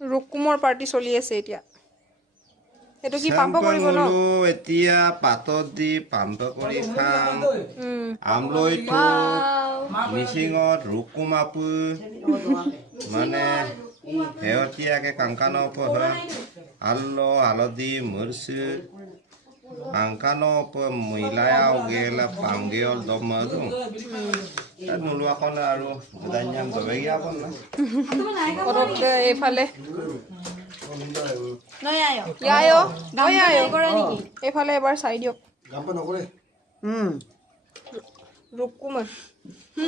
ৰুকুমৰ party চলি আছে এতিয়া এটো কি পাম্প কৰিব ন এতিয়া পাতত দি পাম্প কৰি খাম আমলৈটো মিচিঙত ৰুকুম আপু মানে হেয়তীয়াকে কাংকানো পহ আল্লো হালধি মৰচি কাংকানো পহ মহিলায়াও গেলা পাংগেল দমদু নুলুৱাখন আৰু দাইনাম দবেগিয়া কোন না পৰকে এফালে নয় আয়ো ইয়ায়ো নয় আয়ো কৰে নেকি এফালে এবাৰ চাই দিয়ক গাম্পা নকৰে ৰুকুম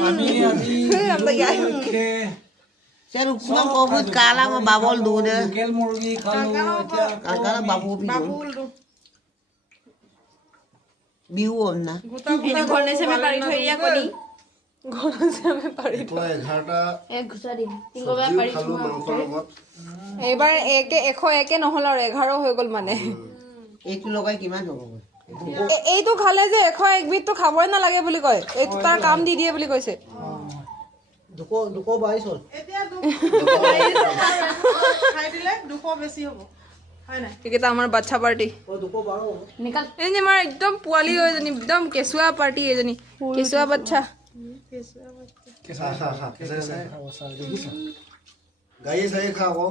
আমি আজি Saya rukuna kobut kala ma babol dune. Local মুৰ্গী খালো এতিয়া Kala babu biu. Biu onna. এনে ঘৰ নেছে মে পাৰি থই দিয়া কলি গৰজে পাৰি তো 11টা এক ঘুষা দিম তিনগো বা পাৰি খালো মাংসৰ লগত এইবাৰ একে 101 নহল আৰু 11 হৈ গল মানে Itu lokai kiman hobo. এইটো খালে যে 101 বিট তো খাবই না লাগে বুলি কয় এইটো তাৰ কাম দি দিয়ে বুলি কৈছে Duko bais hol. এতিয়া খাই দিলে 200 বেছি হ'ব হয় না এইকেইটা আমাৰ বাচ্চা পাৰ্টি Duko baro. নিকাল এই যে আমাৰ একদম পোৱালি হৈ জনী একদম কেঁচুৱা পাৰ্টি এজনী কেঁচুৱা বাচ্চা গায়ে চাই খা আকৌ